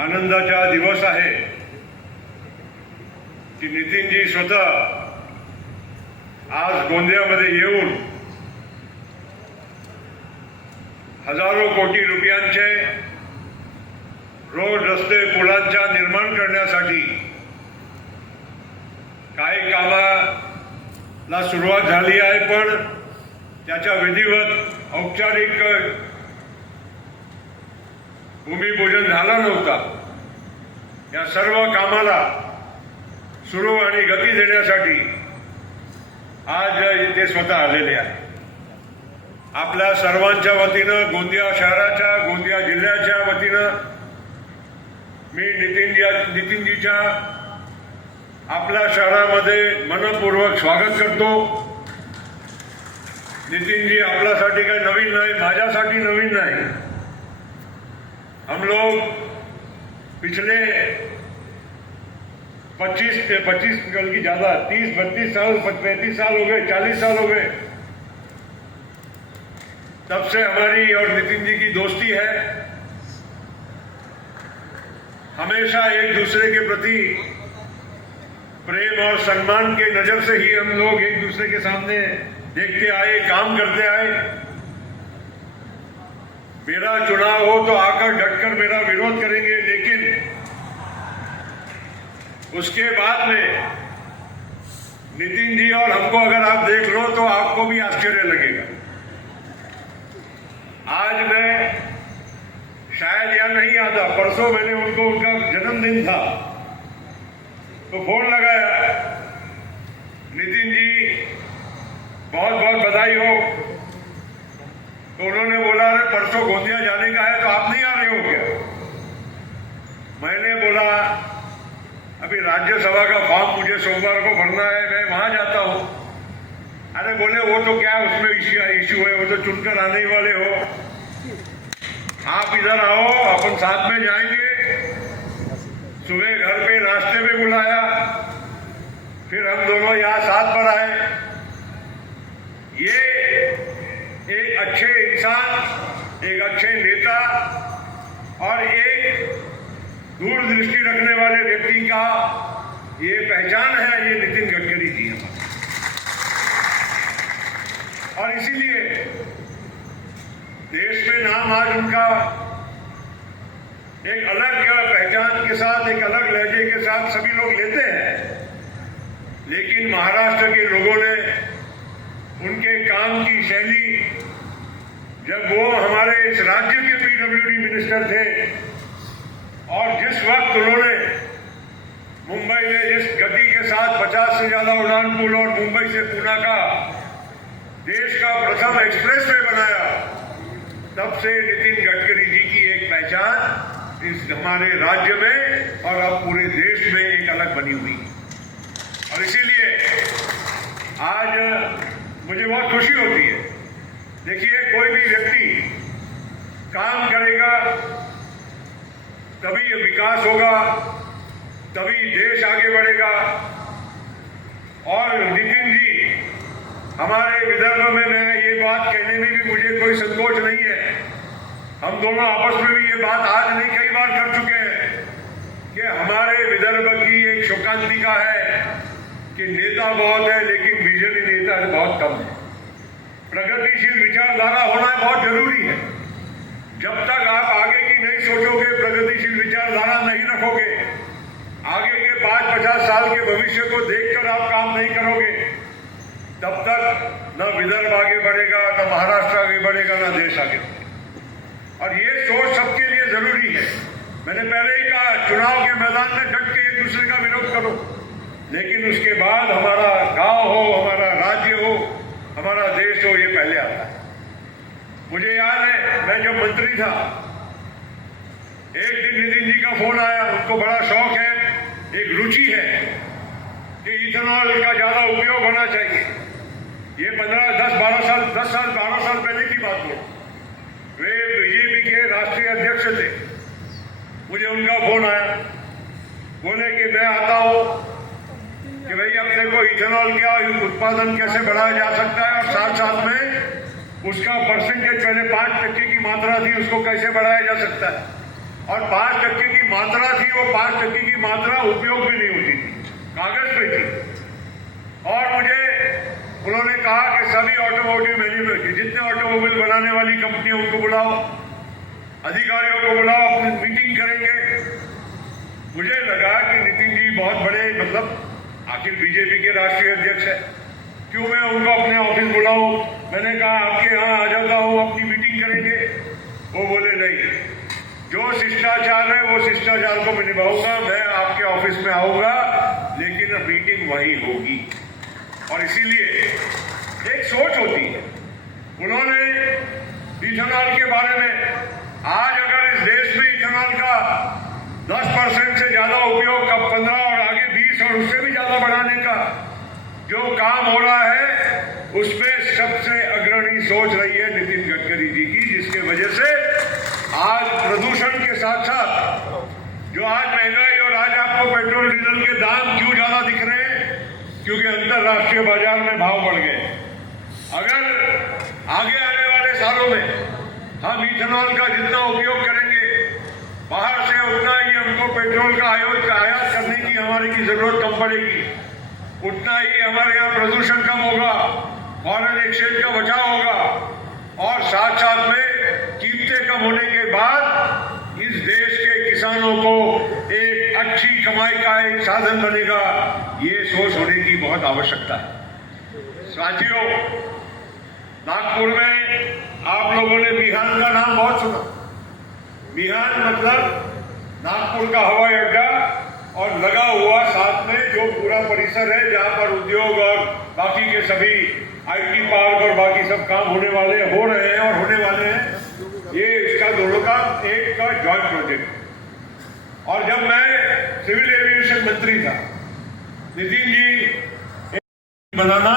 आनंदाचा दिवस आहे की नितीनजी स्वतः आज गोंदियामध्ये येऊन हजारो कोटी रुपयांचे रोड रस्ते पुलांच्या निर्माण करण्यासाठी काही कामाला सुरुवात झाली आहे, पण त्याच्या विधिवत औपचारिक भूमिपूजन झाला नव्हता। या सर्व कामाला सुरू आणि गती देण्यासाठी आज इथे स्वतः आलेले आहे। आपल्या सर्वांच्या वतीनं, गोंदिया शहराच्या, गोंदिया जिल्ह्याच्या वतीनं मी नितीनजीच्या आपल्या शहरामध्ये मनपूर्वक स्वागत करतो। नितीनजी आपल्यासाठी काही नवीन नाही, माझ्यासाठी नवीन नाही। हम लोग पिछले 25 बल्कि ज्यादा 30-32 साल 35 साल हो गए, 40 साल हो गए, तब से हमारी और नितिन जी की दोस्ती है। हमेशा एक दूसरे के प्रति प्रेम और सम्मान के नजर से ही हम लोग एक दूसरे के सामने देखते आए, काम करते आए। मेरा चुनाव हो तो आकर डटकर मेरा विरोध करेंगे, लेकिन उसके बाद में नितिन जी और हमको अगर आप देख लो तो आपको भी आश्चर्य लगेगा। आज मैं शायद याद नहीं आता, परसों मैंने उनका जन्मदिन था तो फोन लगाया, नितिन जी बहुत बहुत बधाई हो। तो उन्होंने बोला, अरे परसों गोंदिया जाने का है तो आप नहीं आ रहे हो क्या? मैंने बोला, अभी राज्यसभा का फॉर्म मुझे सोमवार को भरना है, मैं वहां जाता हूं। अरे बोले, वो तो क्या उसमें इश्यू है, वो तो चुनकर आने ही वाले हो, आप इधर आओ, अपन साथ में जाएंगे। सुबह घर पे रास्ते में बुलाया, फिर हम दोनों यहाँ साथ पर आए। ये एक अच्छे इंसान, एक अच्छे नेता और एक दूरदृष्टि रखने वाले व्यक्ति का ये पहचान है, ये नितिन गडकरी जी हमारे। और इसीलिए देश में नाम आज उनका एक अलग पहचान के साथ, एक अलग लहजे के साथ सभी लोग लेते हैं, लेकिन महाराष्ट्र के लोगों ने उनके काम की शैली, जब वो हमारे इस राज्य के पीडब्ल्यूडी मिनिस्टर थे और जिस वक्त उन्होंने मुंबई में जिस गति के साथ 50 से ज्यादा उड़ान पुल और मुंबई से पुणे का देश का प्रथम एक्सप्रेसवे बनाया, तब से नितिन गडकरी जी की एक पहचान इस हमारे राज्य में और अब पूरे देश में एक अलग बनी हुई है। और इसीलिए आज मुझे बहुत खुशी होती है। देखिए, कोई भी व्यक्ति काम करेगा तभी विकास होगा, तभी देश आगे बढ़ेगा। और नितिन जी हमारे विदर्भ में, मैं ये बात कहने में भी मुझे कोई संकोच नहीं है, हम दोनों आपस में भी ये बात आज नहीं कई बार कर चुके हैं कि हमारे विदर्भ की एक शोकांतिका है कि नेता बहुत है लेकिन विजनरी नेता बहुत कम है। प्रगतिशील विचारधारा होना बहुत जरूरी है। जब तक आप आगे की नहीं सोचोगे, प्रगतिशील विचारधारा नहीं रखोगे, आगे के 5-50 साल के भविष्य को देखकर आप काम नहीं करोगे, तब तक न विदर्भ आगे बढ़ेगा, न महाराष्ट्र आगे बढ़ेगा, न देश आगे बढ़ेगा। और ये सोच सबके लिए जरूरी है। मैंने पहले ही कहा, चुनाव के मैदान में डट के एक दूसरे का विरोध करो, लेकिन उसके बाद हमारा गांव हो, हमारा राज्य हो, हमारा देश हो, ये पहले आता है। मुझे याद है, मैं जब मंत्री था, एक दिन नितिन जी का फोन आया। उनको बड़ा शौक है, एक रुचि है कि इथेनॉल का ज्यादा उपयोग होना चाहिए। ये 10 साल 12 साल पहले की बात हो। वे बीजेपी के राष्ट्रीय अध्यक्ष थे। मुझे उनका फोन आया, बोले कि मैं आता हूं कि भाई अपने को इथेनॉल का उत्पादन कैसे बढ़ाया जा सकता है और साथ साथ में उसका परसेंटेज, पहले 5% की मात्रा थी, उसको कैसे बढ़ाया जा सकता है। और 5% की मात्रा थी, वो 5% की मात्रा उपयोग भी नहीं होती थी, कागज पे थी। और मुझे उन्होंने कहा कि सभी ऑटोमोटिव मैन्युफैक्चर जितने ऑटोमोबाइल बनाने वाली कंपनियां उनको बुलाओ, अधिकारियों को बुलाओ, अपनी मीटिंग करेंगे। मुझे लगा कि नितिन जी बहुत बड़े, मतलब आखिर बीजेपी के राष्ट्रीय अध्यक्ष है, क्यों मैं उनको अपने ऑफिस बुलाऊं। मैंने कहा आपके यहाँ आ जाता हूँ, अपनी मीटिंग करेंगे। वो बोले नहीं, जो शिष्टाचार है वो शिष्टाचार को मैं निभाऊंगा, मैं आपके ऑफिस में आऊंगा, लेकिन मीटिंग वही होगी। और इसीलिए एक सोच होती है। उन्होंने इथेनॉल के बारे में, आज अगर इस देश में इथेनॉल का 10% से ज्यादा उपयोग, कब 15 और आगे 20 और उससे भी ज्यादा बढ़ाने का जो काम हो रहा है, उसमें सबसे अग्रणी सोच रही है नितिन गडकरी जी की, जिसके वजह से आज प्रदूषण के साथ साथ जो आज महंगाई, और आज आपको पेट्रोल डीजल के दाम क्यों ज्यादा दिख रहे हैं, क्योंकि अंतरराष्ट्रीय बाजार में भाव बढ़ गए। अगर आगे आने वाले सालों में हम इथेनॉल का जितना उपयोग करेंगे बाहर से, उतना ही हमको पेट्रोल का आयात करने की हमारी की जरूरत कम पड़ेगी, उतना ही हमारे यहाँ प्रदूषण कम होगा, फॉरेन एक्सचेंज का बचाव होगा, और साथ साथ में कीमतें कम होने के बाद इस देश के किसानों को एक अच्छी कमाई का एक साधन बनेगा। ये सोच होने की बहुत आवश्यकता है। साथियों, नागपुर में आप लोगों ने बिहान का नाम बहुत सुना। बिहान मतलब नागपुर का हवाई अड्डा और लगा हुआ साथ में जो पूरा परिसर है जहां पर उद्योग और बाकी के सभी आईटी पार्क और बाकी सब काम हो रहे हैं और होने वाले हैं। ये इसका दोनों का एक का जॉइंट प्रोजेक्ट। और जब मैं सिविल एविएशन मंत्री था, नितिन जी बनाना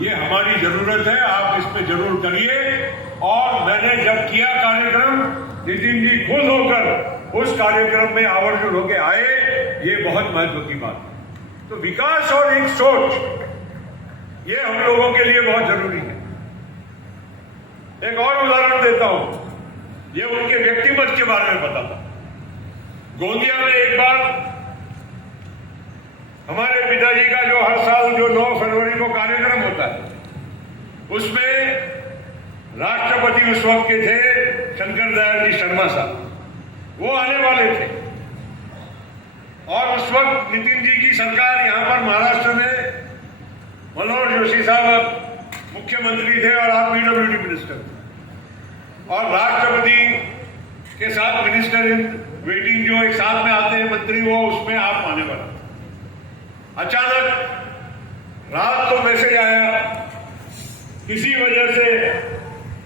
ये हमारी जरूरत है, आप इस पे जरूर करिए। और मैंने जब किया कार्यक्रम, नितिन जी खुद होकर उस कार्यक्रम में आवर्जन होकर आए, ये बहुत महत्व की बात है। तो विकास और एक सोच, ये हम लोगों के लिए बहुत जरूरी है। एक और उदाहरण देता हूं, ये उनके व्यक्तिमत के बारे में बताता। गोंदिया में एक बार हमारे पिताजी का जो हर साल जो 9 फरवरी को कार्यक्रम होता है, उसमें राष्ट्रपति उस वक्त के थे शंकर दयाल जी शर्मा साहब, वो आने वाले थे। और उस वक्त नितिन जी की सरकार यहाँ पर महाराष्ट्र में मनोहर जोशी साहब मुख्यमंत्री थे और आप पीडब्ल्यूडी मिनिस्टर थे। और राष्ट्रपति के साथ मिनिस्टर इन वेटिंग जो एक साथ में आते हैं मंत्री, वो उसमें आप आने वाला। अचानक रात को मैसेज आया किसी वजह से,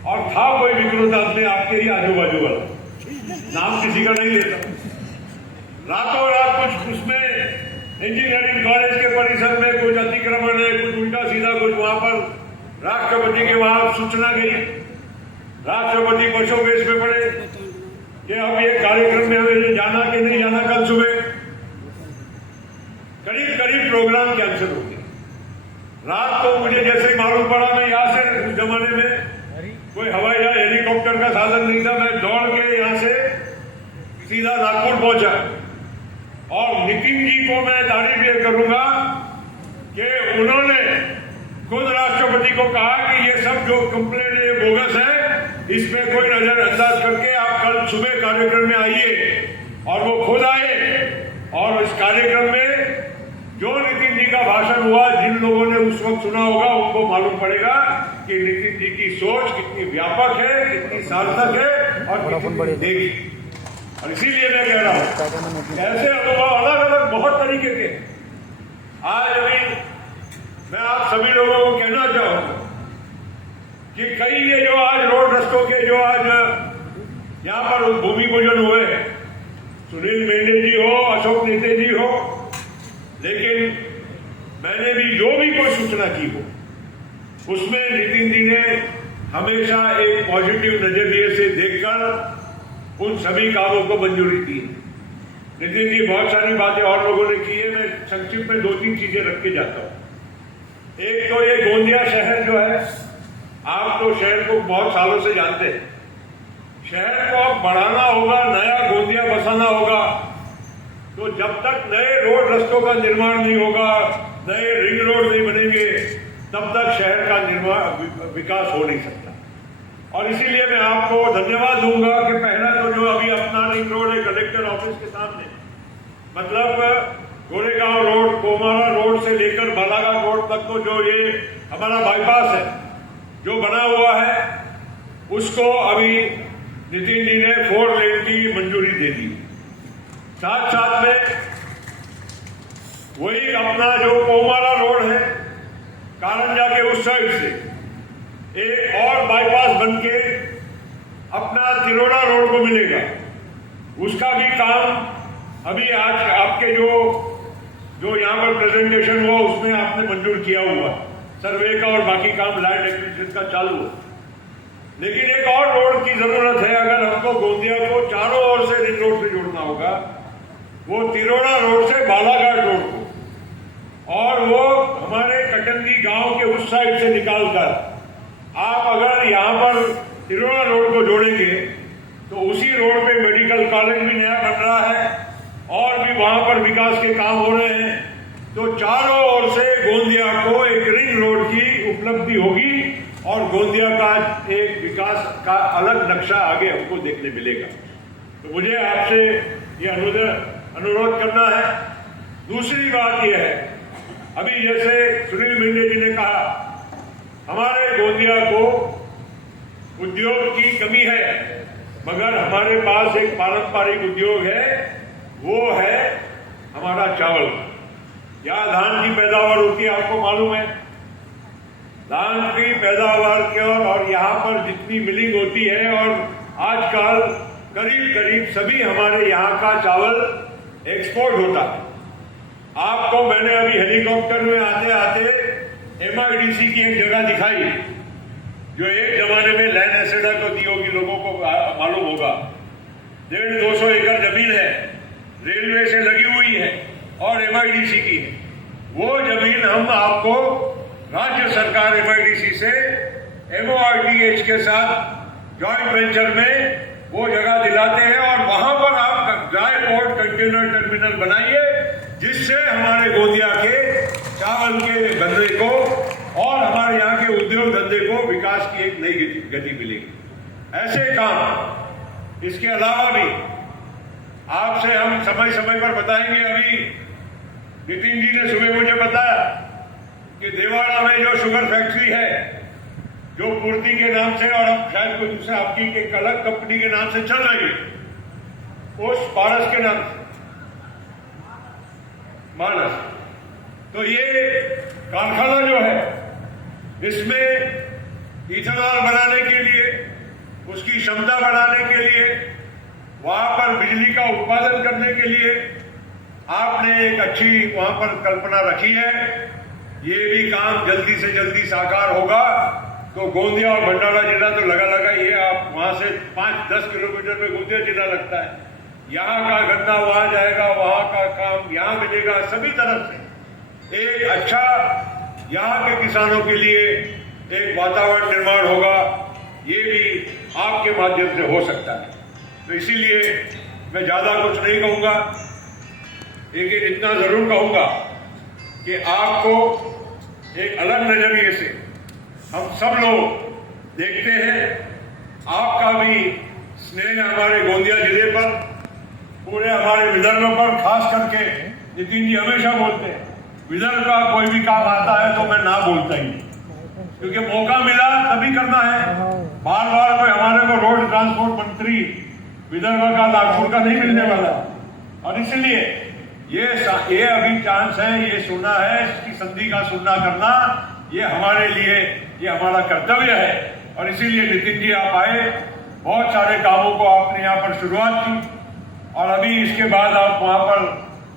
और था कोई विकृत आदमी आपके ही आजू बाजू वाला, नाम किसी का नहीं लेता। रातों रात कुछ उसमें इंजीनियरिंग कॉलेज के परिसर में कुछ अतिक्रमण है, कुछ उल्टा सीधा, कुछ वहां पर राष्ट्रपति के वहां सूचना गई। राष्ट्रपति बसों बेस में पड़े कि अब ये कार्यक्रम में हमें जाना कि नहीं जाना कल सुबह। करीब करीब प्रोग्राम कैंसिल हो गया। रात को मुझे जैसे ही मालूम पड़ा, मैं यहाँ से, उस जमाने में कोई हवाई जहाज हेलीकॉप्टर का साधन नहीं था, मैं दौड़ के यहाँ से सीधा नागपुर पहुंचा। और नितिन जी को मैं तारीफ ये करूंगा कि उन्होंने खुद राष्ट्रपति को कहा कि ये सब जो कंप्लेंट है ये बोगस है, इसमें कोई नजरअंदाज करके आप कल सुबह कार्यक्रम में आइए। और वो खुद आए, और इस कार्यक्रम में जो नितिन जी का भाषण हुआ, जिन लोगों ने उस वक्त सुना होगा उनको मालूम पड़ेगा कि नितिन जी की सोच कितनी व्यापक है, कितनी सार्थक है और कितनी देगी। और इसीलिए मैं कह रहा हूं, ऐसे अनुभव अलग अलग बहुत तरीके के। आज अभी मैं आप सभी लोगों को कहना चाहूंगा कि कई ये जो आज रोड रस्तों के जो आज यहाँ पर भूमि पूजन हुए, सुनील मेंढे जी हो, अशोक नेते जी हो, लेकिन मैंने भी जो भी कोई सूचना की हो, उसमें नितिन जी ने हमेशा एक पॉजिटिव नजरिए से देखकर उन सभी कामों को मंजूरी दी। नितिन जी बहुत सारी बातें और लोगों ने की है, मैं संक्षिप्त में 2-3 चीजें रख के जाता हूं। एक तो ये गोंदिया शहर जो है, आप तो शहर को बहुत सालों से जानते हैं। शहर को अब बढ़ाना होगा, नया गोंदिया बसा जब तक नए रोड रस्तों का निर्माण नहीं होगा, नए रिंग रोड नहीं बनेंगे, तब तक शहर का विकास हो नहीं सकता। और इसीलिए मैं आपको धन्यवाद दूंगा कि पहला तो जो अभी अपना रिंग रोड है कलेक्टर ऑफिस के सामने, मतलब गोरेगांव रोड, कोमारा रोड से लेकर बालाघाट रोड तक तो जो ये हमारा बाईपास है जो बना हुआ है, उसको अभी नितिन जी ने 4 लेन की मंजूरी दे दी। साथ साथ में वही अपना जो कोमारा रोड है कारंजा के उस साइड से एक और बाईपास बनके अपना तिरोड़ा रोड को मिलेगा, उसका भी काम अभी आज आपके जो यहाँ पर प्रेजेंटेशन हुआ उसमें आपने मंजूर किया हुआ, सर्वे का और बाकी काम लैंड एक्विजिशन का चालू है। लेकिन एक और रोड की जरूरत है, अगर हमको गोंदिया को चारों ओर से रिंग रोड से जोड़ना होगा, वो तिरोड़ा रोड से बालाघाट रोड को, और वो हमारे कटंगी गांव के उस साइड से निकालकर आप अगर यहाँ पर तिरोड़ा रोड को जोड़ेंगे तो उसी रोड पे मेडिकल कॉलेज भी नया बन रहा है और भी वहां पर विकास के काम हो रहे हैं। तो चारों ओर से गोंदिया को एक रिंग रोड की उपलब्धि होगी और गोंदिया का एक विकास का अलग नक्शा आगे हमको देखने मिलेगा। तो मुझे आपसे ये अनुरोध करना है। दूसरी बात यह है, अभी जैसे सुनील मिंडे जी ने कहा, हमारे गोंदिया को उद्योग की कमी है, मगर हमारे पास एक पारंपरिक उद्योग है, वो है हमारा चावल। यहाँ धान की पैदावार होती है, आपको मालूम है, धान की पैदावार के और यहाँ पर जितनी मिलिंग होती है, और आजकल करीब करीब सभी हमारे यहाँ का चावल एक्सपोर्ट होता है। आपको मैंने अभी हेलीकॉप्टर में आते आते MIDC की एक जगह दिखाई जो एक जमाने में लैंड एसेडा को दी होगी, लोगों को मालूम होगा। 150-200 एकड़ जमीन है, रेलवे से लगी हुई है और MIDC की है। वो जमीन हम आपको राज्य सरकार MIDC से MORTH के साथ जॉइंट वेंचर में वो जगह दिलाते हैं और वहां पर आप ड्राई पोर्ट कंटेनर टर्मिनल बनाइए, जिससे हमारे गोंदिया के चावल के धंधे को और हमारे यहाँ के उद्योग धंधे को विकास की एक नई गति मिलेगी। ऐसे काम इसके अलावा भी आपसे हम समय समय पर बताएंगे। अभी नितिन जी ने सुबह मुझे बताया कि देवाड़ा में जो शुगर फैक्ट्री है, जो पूर्ति के नाम से और अब शायद कोई दूसरा आपकी एक अलग कंपनी के नाम से चल रही है, उस पारस के नाम से मानस, तो ये कारखाना जो है, इसमें इथेनॉल बनाने के लिए, उसकी क्षमता बढ़ाने के लिए, वहां पर बिजली का उत्पादन करने के लिए आपने एक अच्छी वहां पर कल्पना रखी है। ये भी काम जल्दी से जल्दी साकार होगा तो गोंदिया और भंडारा जिला तो लगा ये आप वहां से 5-10 किलोमीटर में गोंदिया जिला लगता है। यहाँ का गन्ना वहां जाएगा, वहां का काम यहाँ मिलेगा। सभी तरफ से एक अच्छा यहाँ के किसानों के लिए एक वातावरण निर्माण होगा, ये भी आपके माध्यम से हो सकता है। तो इसीलिए मैं ज्यादा कुछ नहीं कहूंगा, लेकिन इतना जरूर कहूंगा कि आपको एक अलग नजरिए से हम सब लोग देखते हैं। आपका भी स्नेह हमारे गोंदिया जिले पर, पूरे हमारे विदर्भ पर, खास करके नितिन जी हमेशा बोलते हैं विदर्भ का कोई भी काम आता है तो मैं ना बोलता ही नहीं, क्योंकि मौका मिला तभी करना है। बार बार कोई हमारे को रोड ट्रांसपोर्ट मंत्री विदर्भ का, नागपुर का नहीं मिलने वाला, और इसलिए ये अभी चांस है, ये सुनना है, इसकी संधि का सुनना करना, ये हमारे लिए ये हमारा कर्तव्य है। और इसीलिए नितिन जी आप आए, बहुत सारे कामों को आपने यहाँ पर शुरुआत की, और अभी इसके बाद आप वहाँ पर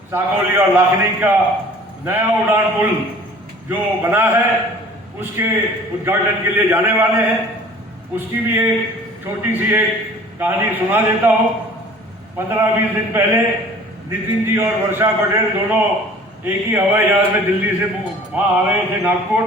साकोली और लाखनी का नया उड़ान पुल जो बना है उसके उद्घाटन के लिए जाने वाले हैं। उसकी भी एक छोटी सी एक कहानी सुना देता हूँ। 15-20 दिन पहले नितिन जी और वर्षा पटेल दोनों एक ही हवाई जहाज में दिल्ली से वहाँ आ रहे थे नागपुर,